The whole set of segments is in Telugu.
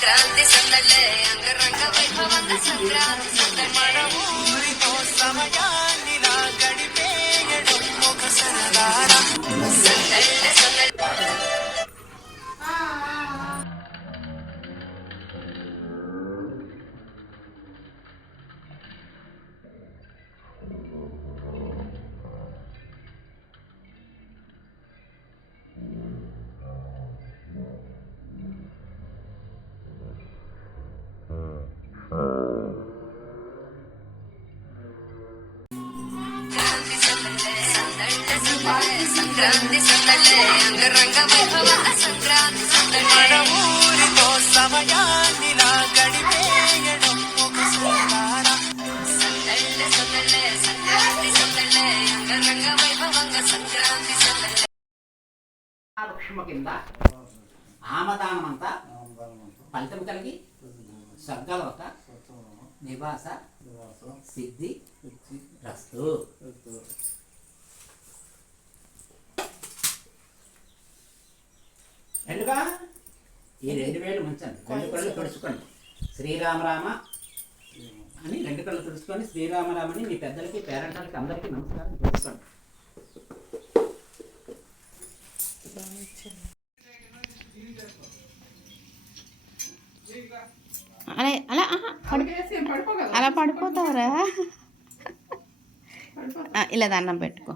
సంక్రాంతి సందడే అంగరంగ వైభవంగా సంక్రాంతి సందడే సమయాన్నిలా గడిపేయడం ఒక సరదారా సందడే సందడే సంక్రాంతి సందడే అంగరంగ వైభవంగా సంక్రాంతి సందడే ఊరితో సమయాన్నిలా గడిపేయడం ఒక సరదారా సందడే సందడే సంక్రాంతి సందడే అంగరంగ వైభవంగా సంక్రాంతి సందడే వృక్షము కింద ఆమదానమంతా ఫలితం కలిగి స్వర్గలోక నివాస సిద్ధి రస్తు. రెండుగా ఈ 2000 ఉంచండి. 2 కళ్ళు తుడుచుకోండి. శ్రీరామరామ అని 2 కళ్ళు తుడుచుకొని శ్రీరామరామని మీ పెద్దలకి పేరెంట్లకి అందరికీ నమస్కారం చేసుకోండి. అలా అలా అలా పడిపోతావురా. ఇలా దండం పెట్టుకో.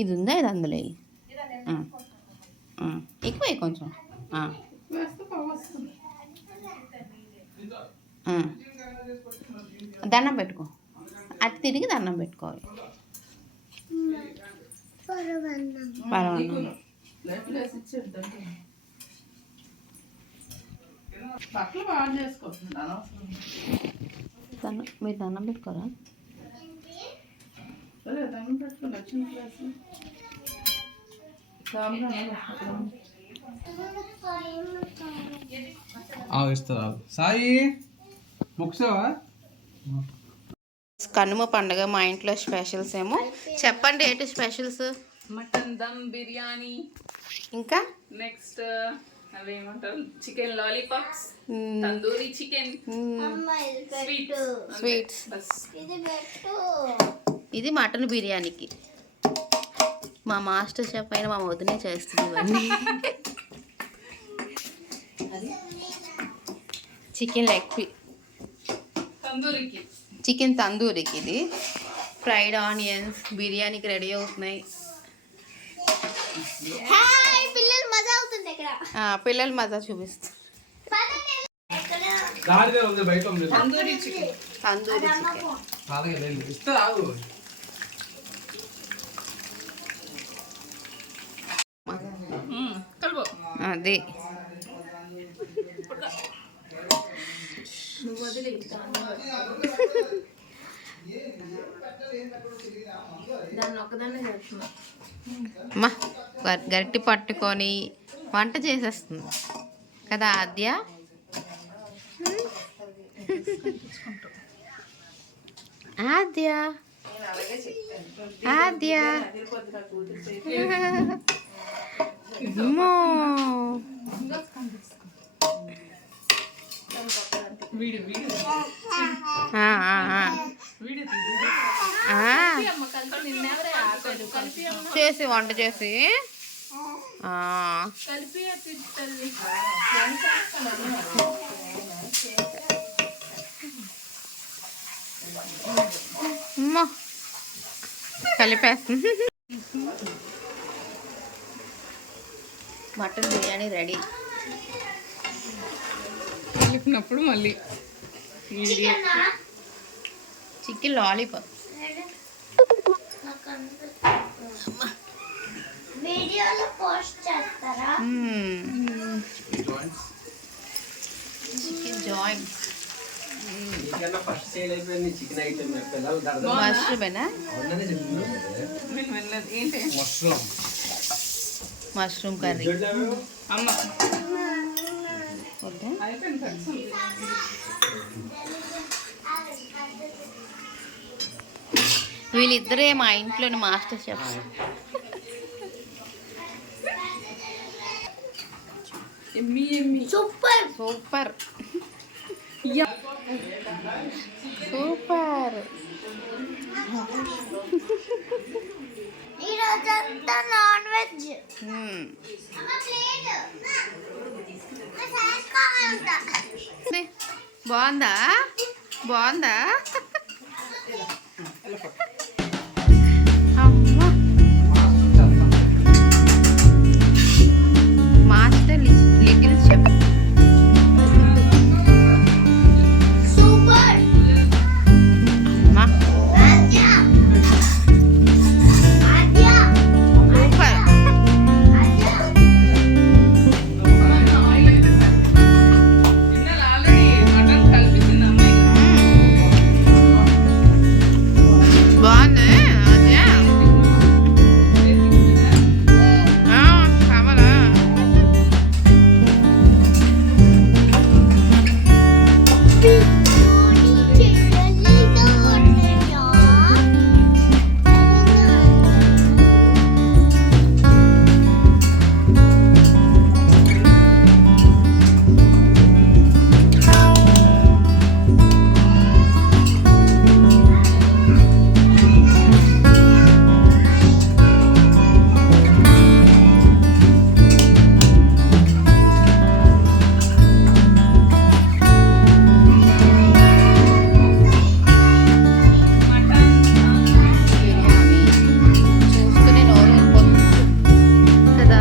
ఇది ఉందా, ఇది అందులో ఎక్కువ కొంచెం దండం పెట్టుకో. అటు తిరిగి దండం పెట్టుకోవాలి. పర్వాలేదు. మీరు దండం పెట్టుకోరా? సాయి ముక్సావా? కనుమ పండుగ మా ఇంట్లో స్పెషల్స్ ఏమో చెప్పండి. ఏంటి స్పెషల్స్? మటన్ దమ్ బిర్యానీ, ఇంకా నెక్స్ట్ అవేమంటారు chicken lollipops, tandoori chicken, sweets. ఇది మటన్ బిర్యానీకి మా మాస్టర్ షెఫ్ అయిన మా వదినే చేస్తుంది ఇవన్నీ. చికెన్ లెగ్ పీస్, చికెన్ తందూరికి. ఇది ఫ్రైడ్ ఆనియన్స్ బిర్యానీకి రెడీ అవుతున్నాయి. పిల్లలు మజా చూపిస్తారు. తందూరి చికెన్ అది అమ్మా గరిటి పట్టుకొని వంట చేసేస్తుంది కదా ఆద్య. ఆద్య ఆద్య చేసి వంట చేసి కలిపేస్తుంది. Mutton biryani ready. కలిపినప్పుడు మళ్ళీ చికెన్ లాలీపాప్. వీడియోలో పోస్ట్ చేస్తారా? Chicken joint mushroom curry. వీళ్ళిద్దరే మా ఇంట్లోని మాస్టర్ షెఫ్స్. ఎమ్మి ఎమ్మి సూపర్ సూపర్ సూపర్. ఈరోజంతా నాన్ వెజ్. బాగుందా బాగుందా? అమ్మా మాస్టర్ లిటిల్ చెఫ్. సూపర్ అమ్మా ఆద్య ఆద్య సూపర్. ఆద్య ఇన్నాళ్ళు ఆల్రెడీ మటన్ కలిపించింది అమ్మాయి. బాగుంది అదే. కావాలా? బిర్యానీ చూస్తూనే నోరు ఊరిపోతుంది కదా.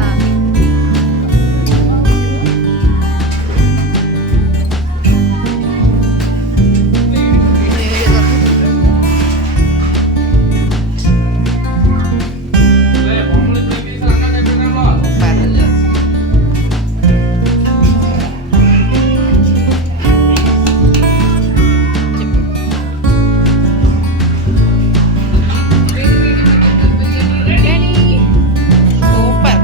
వేడిగా. సూపర్. సూపర్.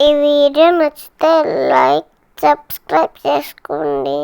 ఈ వీడియో నచ్చితే లైక్ సబ్స్క్రైబ్ చేసుకోండి.